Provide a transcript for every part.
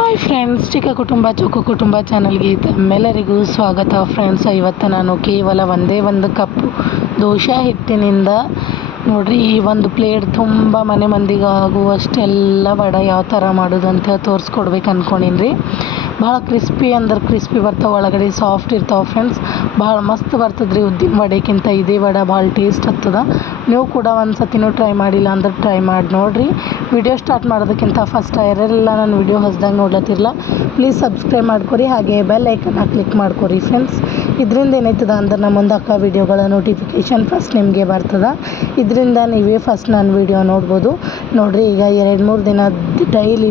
Hi friends, ಚಿಕ್ಕ ಕುಟುಂಬ ಚೊಕ್ಕ ಕುಟುಂಬ ಚಾನಲ್ಗೆ ತಮ್ಮೆಲ್ಲರಿಗೂ ಸ್ವಾಗತ. ಫ್ರೆಂಡ್ಸ್, ಇವತ್ತು ನಾನು ಕೇವಲ ಒಂದೇ ಒಂದು ಕಪ್ ದೋಸೆ ಹಿಟ್ಟಿನಿಂದ ನೋಡ್ರಿ ಈ ಒಂದು ಪ್ಲೇಟ್ ತುಂಬ ಮನೆ ಮಂದಿಗೆ ಆಗುವಷ್ಟೆಲ್ಲ ವಡೆ ಯಾವ ಥರ ಮಾಡೋದು ಅಂತ ತೋರಿಸ್ಕೊಡ್ಬೇಕು ಅಂದ್ಕೊಂಡೀನಿ ರೀ. ಭಾಳ ಕ್ರಿಸ್ಪಿ ಅಂದ್ರೆ ಕ್ರಿಸ್ಪಿ ಬರ್ತಾವೆ, ಒಳಗಡೆ ಸಾಫ್ಟ್ ಇರ್ತಾವೆ ಫ್ರೆಂಡ್ಸ್. ಭಾಳ ಮಸ್ತ್ ಬರ್ತದೆ ರೀ. ಉದ್ದಿನ ವಡೆಕ್ಕಿಂತ ಇದೇ ವಡೆ ಭಾಳ ಟೇಸ್ಟ್ ಹತ್ತದ. ನೀವು ಕೂಡ ಒಂದು ಸತಿನೂ ಟ್ರೈ ಮಾಡಿಲ್ಲ ಅಂದ್ರೆ ಟ್ರೈ ಮಾಡಿ ನೋಡಿರಿ. ವಿಡಿಯೋ ಸ್ಟಾರ್ಟ್ ಮಾಡೋದಕ್ಕಿಂತ ಫಸ್ಟ್ ಯಾರೆಲ್ಲ ನನ್ನ ವಿಡಿಯೋ ಹೊಸದಾಗಿ ನೋಡ್ಲತ್ತಿರಲ್ಲ ಪ್ಲೀಸ್ ಸಬ್ಸ್ಕ್ರೈಬ್ ಮಾಡ್ಕೊರಿ, ಹಾಗೆ ಬೆಲ್ ಐಕನ್ನ ಕ್ಲಿಕ್ ಮಾಡ್ಕೊರಿ ಫ್ರೆಂಡ್ಸ್. ಇದರಿಂದ ಏನಾಯ್ತದ ಅಂದ್ರೆ ನಮ್ಮ ಮುಂದಕ್ಕೆ ವೀಡಿಯೋಗಳ ನೋಟಿಫಿಕೇಷನ್ ಫಸ್ಟ್ ನಿಮಗೆ ಬರ್ತದೆ. ಇದರಿಂದ ನೀವೇ ಫಸ್ಟ್ ನನ್ನ ವೀಡಿಯೋ ನೋಡ್ಬೋದು. ನೋಡಿರಿ, ಈಗ 2-3 ದಿನ ಡೈಲಿ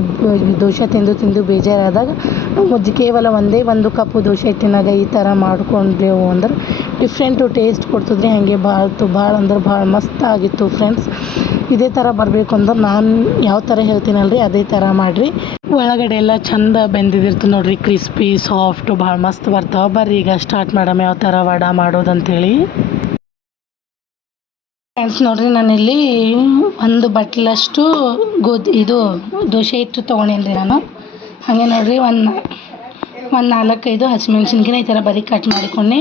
ದೋಸೆ ತಿಂದು ಬೇಜಾರಾದಾಗ ಕೇವಲ ಒಂದೇ ಒಂದು ಕಪ್ಪು ದೋಸೆ ಹಿಟ್ಟಿನಾಗ ಈ ಥರ ಮಾಡ್ಕೊಂಡ್ರೆವು ಅಂದ್ರೆ ಡಿಫ್ರೆಂಟು ಟೇಸ್ಟ್ ಕೊಡ್ತದ್ರಿ. ಹಾಗೆ ಭಾಳ ಅಂದ್ರೆ ಭಾಳ ಮಸ್ತ್ ಆಗಿತ್ತು ಫ್ರೆಂಡ್ಸ್. ಇದೇ ಥರ ಬರಬೇಕು ಅಂದ್ರೆ ನಾನು ಯಾವ ಥರ ಹೇಳ್ತೀನಲ್ರಿ ಅದೇ ಥರ ಮಾಡಿರಿ. ಒಳಗಡೆ ಎಲ್ಲ ಚಂದ ಬೆಂದಿದಿರ್ತದೆ ನೋಡಿರಿ, ಕ್ರಿಸ್ಪಿ ಸಾಫ್ಟು ಭಾಳ ಮಸ್ತ್ ಬರ್ತಾವೆ. ಬರ್ರಿ ಈಗ ಸ್ಟಾರ್ಟ್ ಮಾಡಮ್ಮ ಯಾವ ಥರ ವಡೆ ಮಾಡೋದಂತೇಳಿ. ಫ್ರೆಂಡ್ಸ್ ನೋಡಿರಿ, ನಾನಿಲ್ಲಿ ಒಂದು ಬಟ್ಲಷ್ಟು ದೋಸೆ ಹಿಟ್ಟು ತೊಗೊಂಡೇನಿ ನಾನು. ಹಾಗೆ ನೋಡಿರಿ ಒಂದು 4-5 ಹಸಿಮೆಣ್ಸಿನ್ಕಾಯಿ ಈ ಥರ ಬರೀಕ್ ಕಟ್ ಮಾಡಿಕೊಂಡು,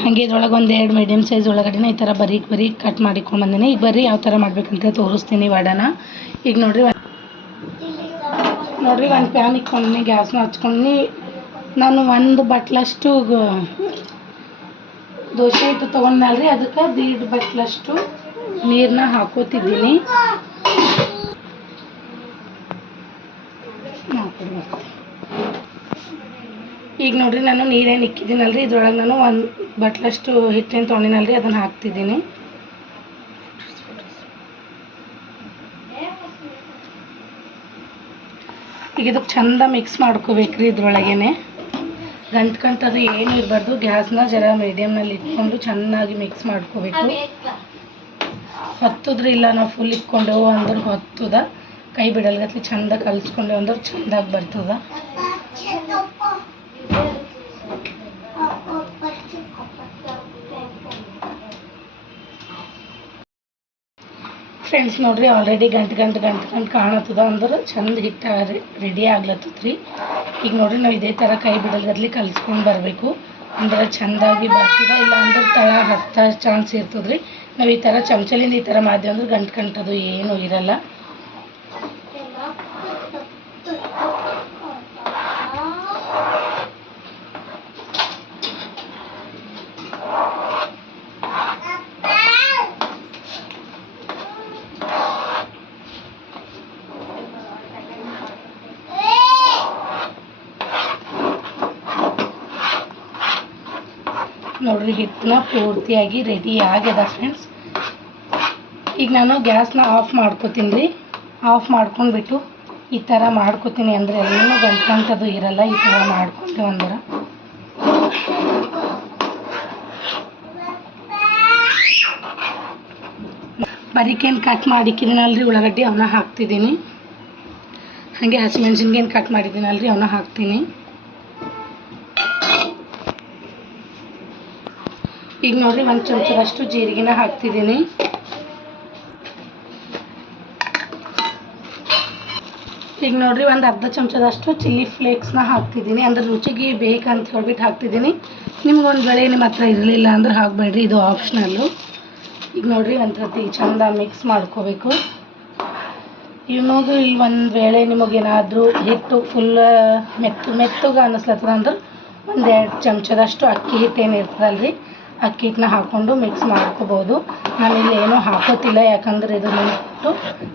ಹಾಗೆ ಇದ್ರೊಳಗೆ 1-2 ಮೀಡಿಯಮ್ ಸೈಜ್ ಉಳ್ಳಾಗಡ್ಡಿನ ಈ ಥರ ಬರೀಕ್ ಕಟ್ ಮಾಡಿಕೊಂಡು ಬಂದೀನಿ. ಈಗ ಬರ್ರಿ ಯಾವ ಥರ ಮಾಡ್ಬೇಕಂತ ತೋರಿಸ್ತೀನಿ ವಡೆನ. ಈಗ ನೋಡಿರಿ ಒಂದು ಪ್ಯಾನ್ ಇಟ್ಕೊಂಡು ಗ್ಯಾಸ್ನ ಹಚ್ಕೊಂಡು ನಾನು ಒಂದು ಬಟ್ಲಷ್ಟು ದೋಸೆ ಹಿಟ್ಟು ತೊಗೊಂಡಲ್ರಿ, ಅದಕ್ಕೆ 1.5 ಬಟ್ಲಷ್ಟು ನೀರನ್ನ ಹಾಕೋತಿದ್ದೀನಿ. ಈಗ ನೋಡಿರಿ, ನಾನು ನೀರೇನು ಇಕ್ಕಿದ್ದೀನಲ್ರಿ, ಇದ್ರೊಳಗೆ ನಾನು 1 ಬಟ್ಲಷ್ಟು ಹಿಟ್ಟೇನು ತೊಗೊಂಡಿನಲ್ರಿ ಅದನ್ನು ಹಾಕ್ತಿದ್ದೀನಿ. ಈಗ ಇದಕ್ಕೆ ಚಂದ ಮಿಕ್ಸ್ ಮಾಡ್ಕೋಬೇಕ್ರಿ. ಇದ್ರೊಳಗೇನೆ ಗಂಟದು ಏನು ಇರಬಾರ್ದು. ಗ್ಯಾಸ್ನ ಜರ ಮೀಡಿಯಮ್ನಲ್ಲಿ ಇಟ್ಕೊಂಡು ಚೆನ್ನಾಗಿ ಮಿಕ್ಸ್ ಮಾಡ್ಕೋಬೇಕು. ಹೊತ್ತದ್ರಿ ಇಲ್ಲ ನಾವು ಫುಲ್ ಇಟ್ಕೊಂಡೆವು ಅಂದ್ರೆ ಹೊತ್ತದ ಕೈ ಬಿಡಲ್ಗತ್ಲಿ ಚಂದ ಕಲಿಸ್ಕೊಂಡೆವು ಅಂದ್ರೆ ಚೆಂದಾಗಿ ಬರ್ತದ. ಫ್ರೆಂಡ್ಸ್ ನೋಡಿರಿ, ಆಲ್ರೆಡಿ ಗಂಟು ಕಾಣತ್ತದ ಅಂದ್ರೆ ಚಂದ ಹಿಟ್ಟು ರೆಡಿ ಆಗ್ಲತ್ತದ್ರಿ. ಈಗ ನೋಡಿರಿ, ನಾವು ಇದೇ ಥರ ಕೈ ಬಿಡಲ್ಗತ್ಲಿ ಕಲಿಸ್ಕೊಂಡು ಬರಬೇಕು ಅಂದ್ರೆ ಚೆಂದಾಗಿ ಬರ್ತದೆ. ಇಲ್ಲ ಅಂದ್ರೆ ತಳ ಹತ್ತೋ ಚಾನ್ಸ್ ಇರ್ತದ್ರಿ. ನಾವು ಈ ಥರ ಚಮಚಲಿಂದ ಈ ಥರ ಮಾಡಿದ್ವಿ ಅಂದ್ರೆ ಗಂಟದು ಏನೂ ಇರಲ್ಲ. ನೋಡ್ರಿ, ಹಿಟ್ಟನ್ನ ಪೂರ್ತಿಯಾಗಿ ರೆಡಿ ಆಗ್ಯದ ಫ್ರೆಂಡ್ಸ್. ಈಗ ನಾನು ಗ್ಯಾಸ್ನ ಆಫ್ ಮಾಡ್ಕೋತೀನಿ ರೀ. ಆಫ್ ಮಾಡ್ಕೊಂಡ್ಬಿಟ್ಟು ಈ ಥರ ಮಾಡ್ಕೋತೀನಿ ಅಂದರೆ ಎಲ್ಲನೂ ಗಂಟದು ಇರಲ್ಲ. ಈ ಥರ ಮಾಡ್ಕೊಂತೇವೆ ಅಂದ್ರೆ ಬರೀಕೇನು ಕಟ್ ಮಾಡಿಕ್ಕಿದ್ದೀನಲ್ರಿ ಉಳ್ಳಾಗಡ್ಡಿ ಅವನ್ನ ಹಾಕ್ತಿದ್ದೀನಿ. ಹಾಗೆ ಹಸಿಮೆಣ್ಸಿನ್ಕಾಯಿ ಕಟ್ ಮಾಡಿದ್ದೀನಲ್ರಿ ಅವನ್ನ ಹಾಕ್ತೀನಿ. ಈಗ ನೋಡಿರಿ, 1 ಚಮಚದಷ್ಟು ಜೀರಿಗೆನ ಹಾಕ್ತಿದ್ದೀನಿ. ಈಗ ನೋಡಿರಿ, ಒಂದು ಅರ್ಧ ಚಮಚದಷ್ಟು ಚಿಲ್ಲಿ ಫ್ಲೇಕ್ಸ್ನ ಹಾಕ್ತಿದ್ದೀನಿ. ಅಂದ್ರೆ ರುಚಿಗೆ ಬೇಕಂತ ಹೇಳ್ಬಿಟ್ಟು ಹಾಕ್ತಿದ್ದೀನಿ. ನಿಮ್ಗೆ ಒಂದು ವೇಳೆ ನಿಮ್ಮ ಹತ್ರ ಇರಲಿಲ್ಲ ಅಂದ್ರೆ ಹಾಕಬೇಡ್ರಿ, ಇದು ಆಪ್ಷನಲ್ಲು. ಈಗ ನೋಡಿರಿ, ಒಂದ್ರತಿ ಚಂದ ಮಿಕ್ಸ್ ಮಾಡ್ಕೋಬೇಕು. ಇವಾಗ ಈ ಒಂದು ವೇಳೆ ನಿಮಗೇನಾದರೂ ಹಿಟ್ಟು ಫುಲ್ ಮೆತ್ತಗೆ ಅನ್ನಿಸ್ಲತ್ತದ ಅಂದ್ರೆ 1-2 ಚಮಚದಷ್ಟು ಅಕ್ಕಿ ಹಿಟ್ಟು ಏನು ಇರ್ತದಲ್ರಿ, ಅಕ್ಕಿ ಹಿಟ್ಟನ್ನ ಹಾಕ್ಕೊಂಡು ಮಿಕ್ಸ್ ಮಾಡ್ಕೋಬೋದು. ನಾನಿಲ್ಲಿ ಏನೂ ಹಾಕೋತಿಲ್ಲ, ಯಾಕಂದ್ರೆ ಇದು ನಿಂತು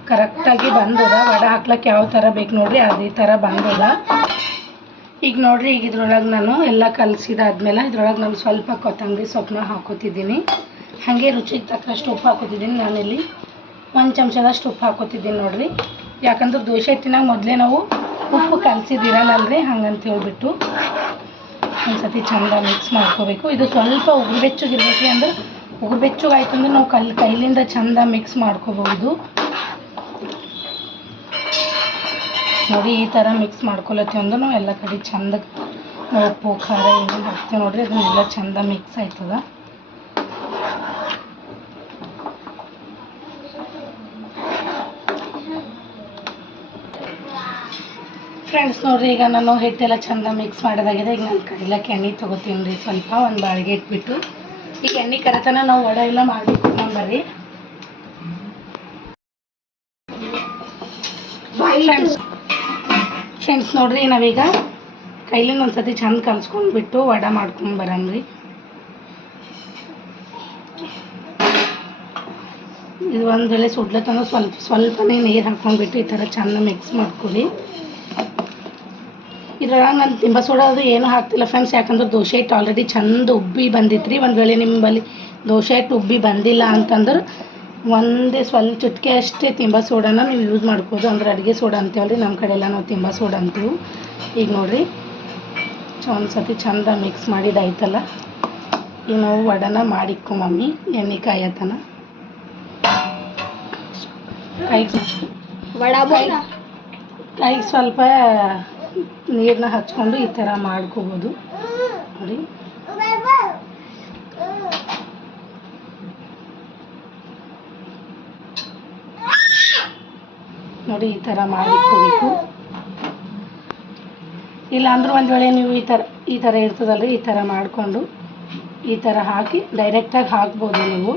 ಕರೆಕ್ಟಾಗಿ ಬಂದದ. ವಡೆ ಹಾಕ್ಲಿಕ್ಕೆ ಯಾವ ಥರ ಬೇಕು ನೋಡಿರಿ ಅದೇ ಥರ ಬಂದದ. ಈಗ ನೋಡಿರಿ, ಈಗ ಇದ್ರೊಳಗೆ ನಾನು ಎಲ್ಲ ಕಲಸಿದಾದ್ಮೇಲೆ ಇದ್ರೊಳಗೆ ನಾನು ಸ್ವಲ್ಪ ಕೊತ್ತಂಬರಿ ಸೊಪ್ಪನ್ನ ಹಾಕೋತಿದ್ದೀನಿ. ಹಾಗೆ ರುಚಿಗೆ ತಕ್ಕಷ್ಟು ಉಪ್ಪು ಹಾಕೋತಿದ್ದೀನಿ. ನಾನಿಲ್ಲಿ 1 ಚಮಚದಷ್ಟು ಉಪ್ಪು ಹಾಕೋತಿದ್ದೀನಿ ನೋಡಿರಿ. ಯಾಕಂದ್ರೆ ದೋಸೆ ಹಿಟ್ಟಿನಾಗ ಮೊದಲೇ ನಾವು ಉಪ್ಪು ಕಲಸಿದಿರಲ್ಲಲ್ರಿ, ಹಂಗಂತ ಹೇಳ್ಬಿಟ್ಟು ಒಂದು ಸತಿ ಚಂದ ಮಿಕ್ಸ್ ಮಾಡ್ಕೋಬೇಕು. ಇದು ಸ್ವಲ್ಪ ಉಗುರು ಬೆಚ್ಚಗಿರ್ಬೇಕು ಅಂದ್ರೆ ಉಗುರು ಬೆಚ್ಚಗಾಯ್ತು ಅಂದ್ರೆ ನಾವು ಕೈಲಿಂದ ಚಂದ ಮಿಕ್ಸ್ ಮಾಡ್ಕೋಬಹುದು. ನೋಡಿ, ಈ ಥರ ಮಿಕ್ಸ್ ಮಾಡ್ಕೊಳತ್ತೀವಿ ಅಂದ್ರೆ ನಾವು ಎಲ್ಲ ಕಡೆ ಚಂದ ಉಪ್ಪು ಖಾರ ಏನೇನು ಹಾಕ್ತೀವಿ ನೋಡಿರಿ ಅದನ್ನೆಲ್ಲ ಚಂದ ಮಿಕ್ಸ್ ಆಯ್ತದ. ಫ್ರೆಂಡ್ಸ್ ನೋಡಿರಿ, ಈಗ ನಾನು ಹಿಟ್ಟೆಲ್ಲ ಚಂದ ಮಿಕ್ಸ್ ಮಾಡೋದಾಗಿದೆ. ಈಗ ನಾನು ಕಡಿಲಕ್ಕೆ ಎಣ್ಣೆ ತೊಗೋತೀನಿ ರೀ. ಸ್ವಲ್ಪ ಒಂದು ಬಾಳಿಗೆ ಇಟ್ಬಿಟ್ಟು ಈಗ ಎಣ್ಣೆ ಕರೆತನ ನಾವು ವಡೆ ಎಲ್ಲ ಮಾಡಿಟ್ಕೊಂಡ್ಬರ್ರಿ. ಫ್ರೆಂಡ್ಸ್ ನೋಡಿರಿ, ನಾವೀಗ ಕೈಲಿಂದ ಒಂದು ಸತಿ ಚಂದ ಕಲ್ಸ್ಕೊಂಡ್ಬಿಟ್ಟು ವಡೆ ಮಾಡ್ಕೊಂಡು ಬರಮ್ರಿ. ಇದು ಒಂದು ವೇಳೆ ಸುಡ್ಲತ್ತಂದ್ರೆ ಸ್ವಲ್ಪನೇ ನೀರು ಹಾಕ್ಕೊಂಡ್ಬಿಟ್ಟು ಈ ಥರ ಚೆಂದ ಮಿಕ್ಸ್ ಮಾಡ್ಕೊಡಿ. ಇದ್ರೊಳಗೆ ನಾನು ತಿಂಬ ಸೋಡಾ ಅದು ಏನೂ ಹಾಕ್ತಿಲ್ಲ ಫ್ರೆಂಡ್ಸ್, ಯಾಕಂದ್ರೆ ದೋಸೆ ಹಿಟ್ಟು ಆಲ್ರೆಡಿ ಚಂದ ಉಬ್ಬಿ ಬಂದಿತ್ತು ರೀ. ಒಂದು ವೇಳೆ ನಿಮ್ಮಲ್ಲಿ ದೋಸೆ ಹಿಟ್ಟು ಉಬ್ಬಿ ಬಂದಿಲ್ಲ ಅಂತಂದ್ರೆ ಒಂದೇ ಸ್ವಲ್ಪ ಚುಟ್ಕೆ ಅಷ್ಟೇ ತಿಂಬ ಸೋಡಾನ ನೀವು ಯೂಸ್ ಮಾಡ್ಬೋದು. ಅಂದ್ರೆ ಅಡುಗೆ ಸೋಡಾ ಅಂತೀವಲ್ಲ ರೀ, ನಮ್ಮ ಕಡೆ ಎಲ್ಲ ನಾವು ತಿಂಬ ಸೋಡಾ ಅಂತೀವಿ. ಈಗ ನೋಡಿರಿ, ಒಂದು ಸತಿ ಚಂದ ಮಿಕ್ಸ್ ಮಾಡಿದಾಯ್ತಲ್ಲ. ಈಗ ನಾವು ವಡೆನ ಮಾಡಿಕ್ಕೊ ಮಮ್ಮಿ, ಎಣ್ಣೆ ಕಾಯತನ ಕೈಗೆ ಸ್ವಲ್ಪ ನೀರನ್ನ ಹಚ್ಕೊಂಡು ಈ ಥರ ಮಾಡ್ಕೋಬೋದು ನೋಡಿ. ನೋಡಿ ಈ ಥರ ಮಾಡಿಟ್ಕೋಬೇಕು. ಇಲ್ಲ ಅಂದ್ರೆ ಒಂದು ವೇಳೆ ನೀವು ಈ ಥರ ಇರ್ತದಲ್ರಿ, ಈ ಥರ ಮಾಡಿಕೊಂಡು ಈ ಥರ ಹಾಕಿ ಡೈರೆಕ್ಟಾಗಿ ಹಾಕ್ಬೋದು ನೀವು.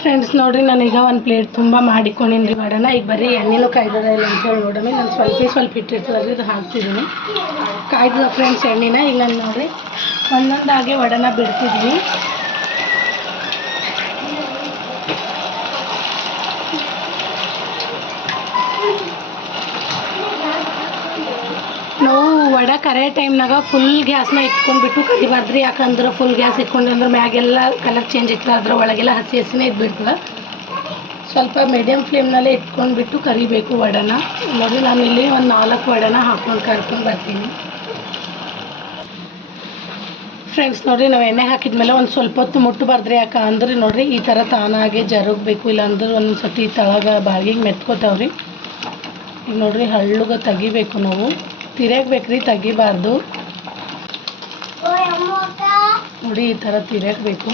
ಫ್ರೆಂಡ್ಸ್ ನೋಡಿರಿ, ನಾನೀಗ ಒಂದು ಪ್ಲೇಟ್ ತುಂಬ ಮಾಡಿಕೊಂಡಿನಿ ರೀ ವಡೆನ. ಈಗ ಬರೀ ಎಣ್ಣೆನೂ ಕಾಯ್ದದ ಇಲ್ಲ ಅಂತೇಳಿ ನೋಡಮ್ಮಿ, ನಾನು ಸ್ವಲ್ಪ ಇಟ್ಟಿರ್ತದಲ್ರಿ ಇದು ಹಾಕ್ತಿದ್ದೀನಿ. ಕಾಯ್ದದ ಫ್ರೆಂಡ್ಸ್ ಎಣ್ಣೆನ. ಈಗ ನಾನು ನೋಡಿರಿ ಒಂದೊಂದಾಗೆ ವಡೆನ ಬಿಡ್ತಿದ್ವಿ. ನಾವು ವಡೆ ಕರೆ ಟೈಮ್ನಾಗ ಫುಲ್ ಗ್ಯಾಸ್ನ ಇಟ್ಕೊಂಡ್ಬಿಟ್ಟು ಕರಿಬಾರ್ದ್ರಿ. ಯಾಕಂದ್ರೆ ಫುಲ್ ಗ್ಯಾಸ್ ಇಟ್ಕೊಂಡ್ರೆ ಅಂದ್ರೆ ಮ್ಯಾಗೆಲ್ಲ ಕಲರ್ ಚೇಂಜ್ ಇರ್ತದೆ, ಅದ್ರ ಒಳಗೆಲ್ಲ ಹಸಿನೇ ಇದ್ಬಿಡ್ತದೆ. ಸ್ವಲ್ಪ ಮೀಡಿಯಮ್ ಫ್ಲೇಮ್ನಲ್ಲೇ ಇಟ್ಕೊಂಡ್ಬಿಟ್ಟು ಕರಿಬೇಕು ವಡೆನ. ನೋಡಿ, ನಾನು ಇಲ್ಲಿ ಒಂದು 4 ವಡೆನ ಹಾಕ್ಕೊಂಡು ಕರ್ಕೊಂಡು ಬರ್ತೀನಿ. ಫ್ರೆಂಡ್ಸ್ ನೋಡಿರಿ, ನಾವು ಎಣ್ಣೆ ಹಾಕಿದ್ಮೇಲೆ ಒಂದು ಸ್ವಲ್ಪ ಹೊತ್ತು ಮುಟ್ಟಬಾರ್ದ್ರಿ. ಯಾಕಂದ್ರೆ ನೋಡಿರಿ ಈ ಥರ ತಾನಾಗೆ ಜರುಗಬೇಕು, ಇಲ್ಲಾಂದ್ರೆ ಒಂದು ಸತಿ ತಳಗ ಬಾಳಿಗೆ ಮೆತ್ಕೋತಾವ್ರಿ. ಈಗ ನೋಡಿರಿ ಹಳ್ಳುಗ ತೆಗಿಬೇಕು, ನಾವು ತಿರ್ಯಾಕ್ಬೇಕ್ರಿ, ತೆಗಿಬಾರ್ದು. ನೋಡಿ ಈ ಥರ ತಿರ್ಯಾಕ್ಬೇಕು.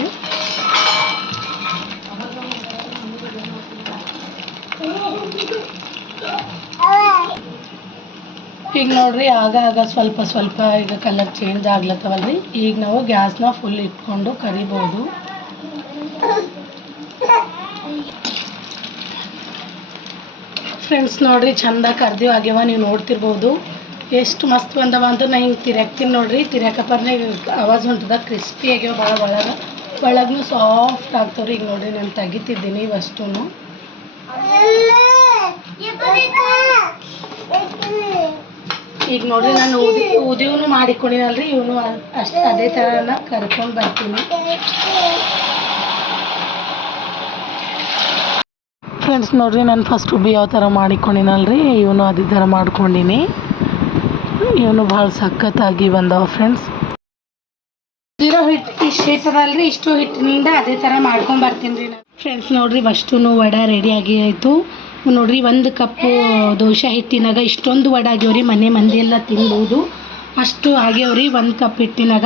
ಈಗ ನೋಡಿರಿ ಆಗ ಸ್ವಲ್ಪ ಈಗ ಕಲರ್ ಚೇಂಜ್ ಆಗ್ಲತ್ತವಲ್ರಿ. ಈಗ ನಾವು ಗ್ಯಾಸ್ನ ಫುಲ್ ಇಟ್ಕೊಂಡು ಕರಿಬೋದು. ಫ್ರೆಂಡ್ಸ್ ನೋಡಿರಿ ಚಂದ ಕರ್ದಿವ್ ಆಗ್ಯಾವ, ನೀವು ನೋಡ್ತಿರ್ಬೋದು ಎಷ್ಟು ಮಸ್ತ್ ಬಂದವ ಅಂತ. ನಾ ಹಿಂಗೆ ತಿರ್ಯಾಕ್ತೀನಿ ನೋಡಿರಿ, ತಿರ್ಯಾಕಪ್ಪರ್ನಾಗ ಆವಾಜ್ ಹೊಂಟದ. ಕ್ರಿಸ್ಪಿ ಆಗ್ಯಾವ ಭಾಳ, ಒಳಗೂ ಸಾಫ್ಟ್ ಆಗ್ತಾವ್ರಿ. ಈಗ ನೋಡಿರಿ ನಾನು ತೆಗಿತಿದ್ದೀನಿ ಇವಷ್ಟು. ಈಗ ನೋಡಿರಿ ನಾನು ಉದಿವೂ ಮಾಡಿಕೊಂಡಿನಲ್ರಿ, ಇವನು ಅಷ್ಟು ಅದೇ ಥರನ ಕರ್ಕೊಂಡು ಬರ್ತೀನಿ. ಫ್ರೆಂಡ್ಸ್ ನೋಡಿರಿ, ನಾನು ಫಸ್ಟ್ ಉಬ್ಬಿ ಯಾವ ಥರ ಮಾಡಿಕೊಂಡಿನಲ್ರಿ, ಇವನು ಅದೇ ಥರ ಮಾಡ್ಕೊಂಡಿನಿ. ಇವನು ಭಾಳ ಸಖತ್ತಾಗಿ ಬಂದವ ಫ್ರೆಂಡ್ಸ್. ಇರೋ ಹಿಟ್ಟು ಇಷ್ಟು ಹಿಟ್ಟದಲ್ರಿ, ಇಷ್ಟು ಹಿಟ್ಟಿನಿಂದ ಅದೇ ಥರ ಮಾಡ್ಕೊಂಡು ಬರ್ತೀನಿ ರೀ ನಾನು. ಫ್ರೆಂಡ್ಸ್ ನೋಡಿರಿ ಅಷ್ಟು ವಡೆ ರೆಡಿಯಾಗಿ ಆಯಿತು. ನೋಡಿರಿ 1 ಕಪ್ಪು ದೋಸೆ ಹಿಟ್ಟಿನಾಗ ಇಷ್ಟೊಂದು ವಡೆ ಆಗ್ಯಾವ್ರಿ. ಮನೆ ಮಂದಿ ಎಲ್ಲ ತಿನ್ಬೋದು, ಅಷ್ಟು ಆಗ್ಯಾವ್ರಿ 1 ಕಪ್ ಹಿಟ್ಟಿನಾಗ.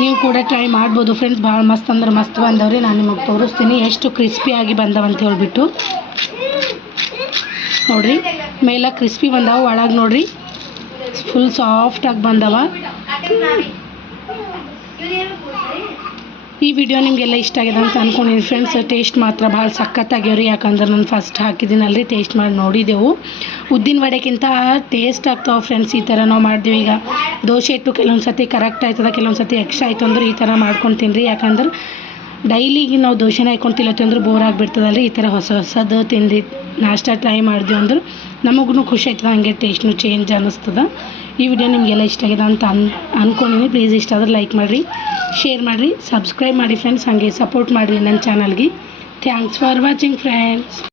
ನೀವು ಕೂಡ ಟ್ರೈ ಮಾಡ್ಬೋದು ಫ್ರೆಂಡ್ಸ್, ಭಾಳ ಮಸ್ತ್ ಅಂದ್ರೆ ಮಸ್ತ್ ಬಂದವ್ರಿ. ನಾನು ನಿಮಗೆ ತೋರಿಸ್ತೀನಿ ಎಷ್ಟು ಕ್ರಿಸ್ಪಿಯಾಗಿ ಬಂದವಂತ ಹೇಳ್ಬಿಟ್ಟು. ನೋಡಿರಿ ಮೇಲೆ ಕ್ರಿಸ್ಪಿ ಬಂದವ, ಒಳಗೆ ನೋಡಿರಿ ಫುಲ್ ಸಾಫ್ಟಾಗಿ ಬಂದವ. ಈ ವಿಡಿಯೋ ನಿಮಗೆಲ್ಲ ಇಷ್ಟ ಆಗಿದೆ ಅಂತ ಅಂದ್ಕೊಂಡಿದ್ದೀನಿ ಫ್ರೆಂಡ್ಸ್. ಟೇಸ್ಟ್ ಮಾತ್ರ ಭಾಳ ಸಖತ್ತಾಗ್ಯಾವ್ರಿ. ಯಾಕಂದ್ರೆ ನಾನು ಫಸ್ಟ್ ಹಾಕಿದ್ದೀನಲ್ರಿ, ಟೇಸ್ಟ್ ಮಾಡಿ ನೋಡಿದೆವು. ಉದ್ದಿನ ವಡೆಗಿಂತ ಟೇಸ್ಟ್ ಆಗ್ತಾವೆ ಫ್ರೆಂಡ್ಸ್ ಈ ಥರ ನಾವು ಮಾಡಿದೆವು. ಈಗ ದೋಸೆ ಹಿಟ್ಟು ಕೆಲವೊಂದು ಸತಿ ಕರೆಕ್ಟ್ ಆಯ್ತದ, ಕೆಲವೊಂದು ಸತಿ ಎಕ್ಸ್ಟ್ರಾ ಆಯಿತು ಅಂದ್ರೆ ಈ ಥರ ಮಾಡ್ಕೊಂಡು ತಿನ್ನಿರಿ. ಯಾಕಂದ್ರೆ ಡೈಲಿಗೆ ನಾವು ದೋಸೆನ ಹಾಕ್ಕೊಂತಿಲ್ಲತ್ತೆ ಅಂದ್ರೆ ಬೋರ್ ಆಗಿಬಿಡ್ತದಲ್ರಿ. ಈ ಥರ ಹೊಸದು ತಿಂದು ನಾಷ್ಟ ಟ್ರೈ ಮಾಡಿದ್ವಿ ಅಂದ್ರೆ ನಮಗೂ ಖುಷಿ ಆಯ್ತದ, ಹಾಗೆ ಟೇಸ್ಟ್ನು ಚೇಂಜ್ ಅನ್ನಿಸ್ತದ. ಈ ವಿಡಿಯೋ ನಿಮಗೆಲ್ಲ ಇಷ್ಟ ಆಗಿದೆ ಅಂತ ಅಂದ್ಕೊಂಡಿನಿ. ಪ್ಲೀಸ್ ಇಷ್ಟ ಆದ್ರೆ ಲೈಕ್ ಮಾಡಿರಿ, ಶೇರ್ ಮಾಡಿರಿ, ಸಬ್ಸ್ಕ್ರೈಬ್ ಮಾಡಿ ಫ್ರೆಂಡ್ಸ್. ಹಾಗೆ ಸಪೋರ್ಟ್ ಮಾಡಿರಿ ನನ್ನ ಚಾನಲ್ಗೆ. Thanks for watching friends.